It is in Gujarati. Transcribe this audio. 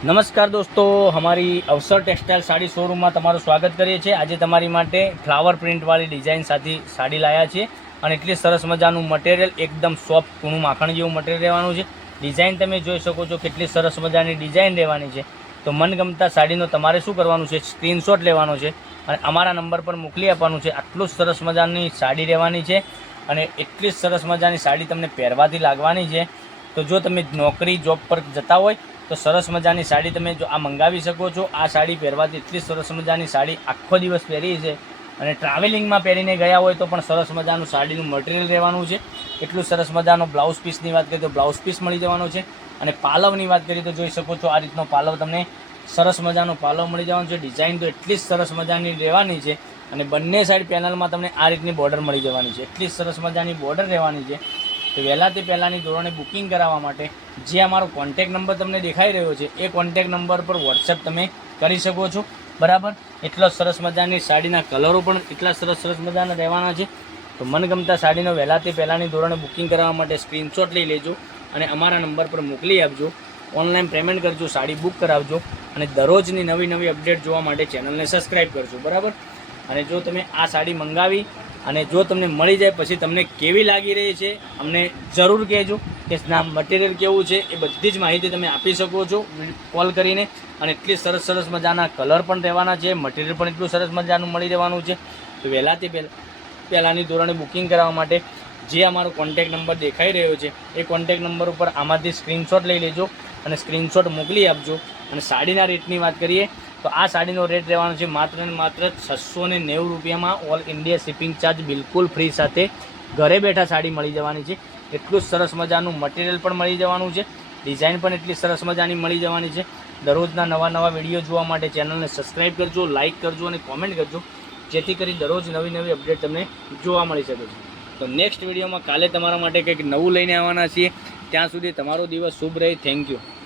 નમસ્કાર દોસ્તો, हमारी अवसर टेक्सटाइल साड़ी शोरूम में तमाરું स्वागत કરીએ છીએ। આજે તમારી માટે ફ્લાવર પ્રિન્ટવાળી ડિઝાઇન સાથે સાડી લાવ્યા છીએ અને એટલી સરસ મજાનું મટીરિયલ, એકદમ સોફ્ટ કૂણું માખણ જેવું મટીરિયલ રહેવાનું છે। ડિઝાઇન તમે જોઈ શકો છો, કેટલી સરસ મજાની ડિઝાઇન રહેવાની છે। તો મનગમતા સાડીનો તમારે શું કરવાનું છે, સ્ક્રીનશોટ લેવાનો છે અને અમારા નંબર પર મોકલી આપવાનું છે। આટલું સરસ મજાની સાડી રહેવાની છે અને એટલી સરસ મજાની સાડી તમને પહેરવાથી લાગવાની છે। તો જો તમે નોકરી જોબ પર જતા હોય તો સરસ મજાની સાડી તમે જો આ મંગાવી શકો છો। આ સાડી પહેરવાથી એટલી સરસ મજાની સાડી આખો દિવસ પહેરી છે અને ટ્રાવેલિંગમાં પહેરીને ગયા હોય તો પણ સરસ મજાનું સાડીનું મટીરિયલ રહેવાનું છે। એટલું સરસ મજાનો બ્લાઉઝ પીસની વાત કરીએ તો બ્લાઉઝ પીસ મળી જવાનો છે અને પાલવની વાત કરીએ તો જોઈ શકો છો આ રીતનો પાલવ તમને સરસ મજાનો પાલવ મળી જવાનો છે। ડિઝાઇન તો એટલી સરસ મજાની રહેવાની છે અને બંને સાઈડ પેનલમાં તમને આ રીતની બોર્ડર મળી જવાની છે। એટલી સરસ મજાની બોર્ડર રહેવાની છે। તો વહેલાથી પહેલાંની ધોરણે બુકિંગ કરાવવા માટે જે અમારો કોન્ટેક નંબર તમને દેખાઈ રહ્યો છે એ કોન્ટેક નંબર પર વોટ્સએપ તમે કરી શકો છો, બરાબર। એટલો સરસ મજાની સાડીના કલરો પણ એટલા સરસ મજાના રહેવાના છે। તો મનગમતા સાડીનો વહેલાથી પહેલાંની ધોરણે બુકિંગ કરાવવા માટે સ્ક્રીનશોટ લઈ લેજો અને અમારા નંબર પર મોકલી આપજો। ઓનલાઈન પેમેન્ટ કરજો, સાડી બુક કરાવજો અને દરરોજની નવી અપડેટ જોવા માટે ચેનલને સબસ્ક્રાઈબ કરજો, બરાબર। અને જો તમે આ સાડી મંગાવી અને જો તમને મળી જાય પછી તમને કેવી લાગી રહી છે અમને જરૂર કહેજો કે ના મટીરિયલ કેવું છે, એ બધી જ માહિતી તમે આપી શકો છો કોલ કરીને। અને એટલી સરસ મજાના કલર પણ રહેવાના છે, મટીરિયલ પણ એટલું સરસ મજાનું મળી રહેવાનું છે। તો વહેલાથી પહેલાંની ધોરણે બુકિંગ કરાવવા માટે જે અમારો કોન્ટેક નંબર દેખાઈ રહ્યો છે એ કોન્ટેક નંબર ઉપર આમાંથી સ્ક્રીનશોટ લઈ લેજો અને સ્ક્રીનશોટ મોકલી આપજો। અને સાડીના રેટની વાત કરીએ તો આ સાડીનો રેટ રહેવાનો છે માત્ર ને માત્ર 690 રૂપિયામાં। ઓલ ઇન્ડિયા શિપિંગ ચાર્જ બિલકુલ ફ્રી સાથે ઘરે બેઠા સાડી મળી જવાની છે। એટલું સરસ મજાનું મટીરિયલ પણ મળી જવાનું છે, ડિઝાઇન પણ એટલી સરસ મજાની મળી જવાની છે। દરરોજના નવા વિડીયો જોવા માટે ચેનલને સબસ્ક્રાઈબ કરજો, લાઇક કરજો અને કોમેન્ટ કરજો, જેથી કરી દરરોજ નવી અપડેટ તમને જોવા મળી શકે છે। તો નેક્સ્ટ વિડીયોમાં કાલે તમારા માટે કંઈક નવું લઈને આવવાના છીએ। ત્યાં સુધી તમારો દિવસ શુભ રહે। Thank you.